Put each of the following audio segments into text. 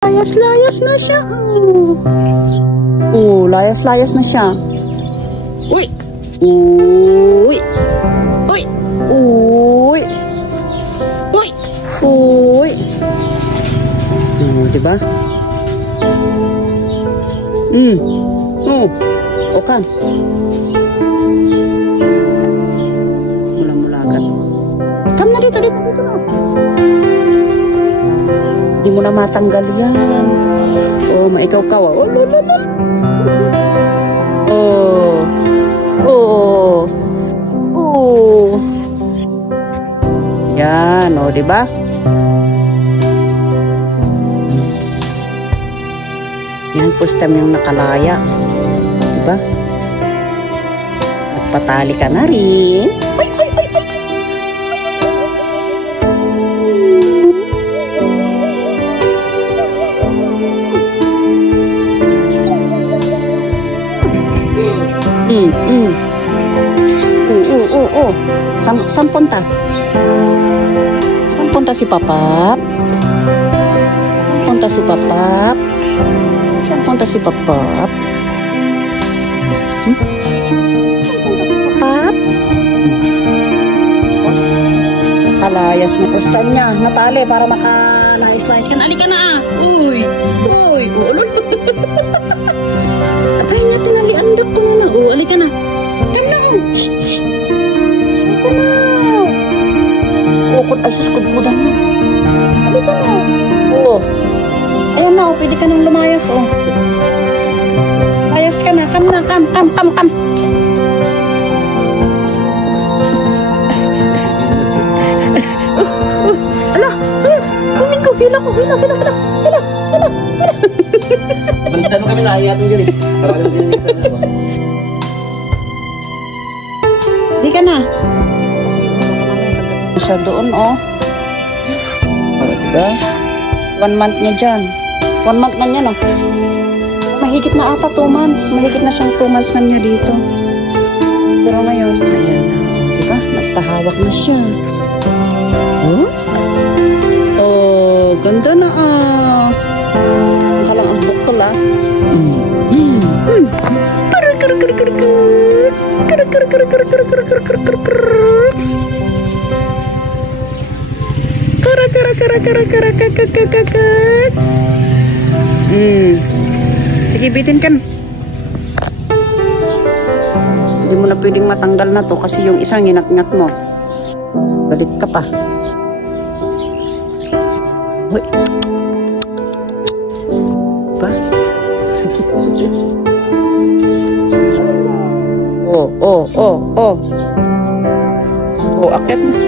Layas-layas na siya. Layas-layas na siya. Uy! Uy! Uy! Uy! Uy! Uy! Diba? Okan. Mula-mulagat. Come na dito na. Hindi mo na matanggal yan. Maikaw-kaw. Yan, diba? Yan, first time yung nakalaya. Diba? Nagpatali ka na rin. Saan punta? Saan punta si Papap? Saan punta si Papap? Saan punta si Papap? Saan punta si Papap? Kalayas mo kustan niya. Natali para makanais-nais ka. Alika na. Uy. Ulol. Abay nga tinaliandak ko muna. Alika na. Come na. Shh. Alika na. Ay, sus, kududan mo. Alika na. Ayan na, pwede ka nang lumayas, Layas ka na. Come na. Come. Ala. Kunin ko. Hila. Balitan mo kami, naayatin dyan eh. Di ka na. Siya doon, diba? 1 month niya dyan. 1 month na niya, Mahigit na ata 2 months. Mahigit na siyang 2 months na niya dito. Pero ngayon, ayan na. Diba? Nagpahawak na siya. Ganda na, Kalang ang buktol, Sige, bitin kan. Hindi mo na pwedeng matanggal na to kasi yung isang ingat-ngat mo. Balik ka pa. Hoy. Ba? Akit mo.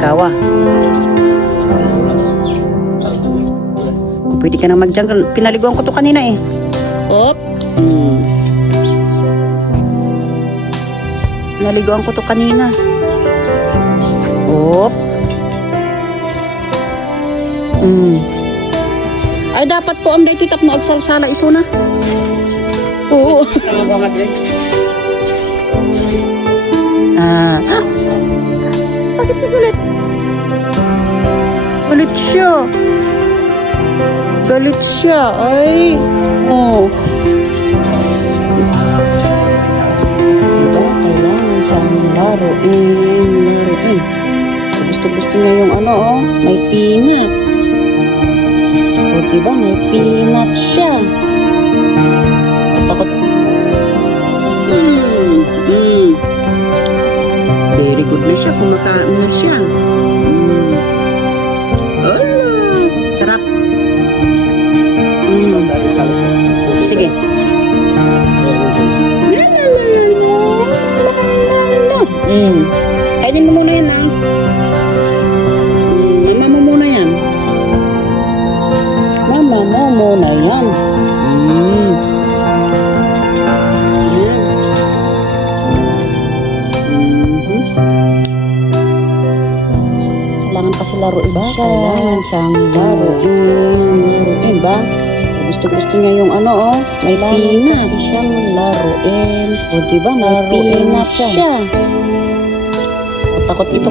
Kawa. Pwede ka na mag-jungle. Pinaliguan ko to kanina eh. Pinaliguan ko to kanina. Ay, dapat po ang titap na agsalsala isuna. Oo. Bakit ka galit? Galit siya. Ay. Diba? Kailangan siyang laruin. Gusto niya yung may peanut. Diba? May peanut siya. Takot. Very good na siya. Kumakain na siya. Sarap. Sige. Kainin mo muna yan, Mama mo muna yan. Kailangan pa sila laruin siya. Kailangan siyang laruin. Ba? Gusto niya yung may peanut. Kasi siyang laruin. Diba? May peanut siya. takot ito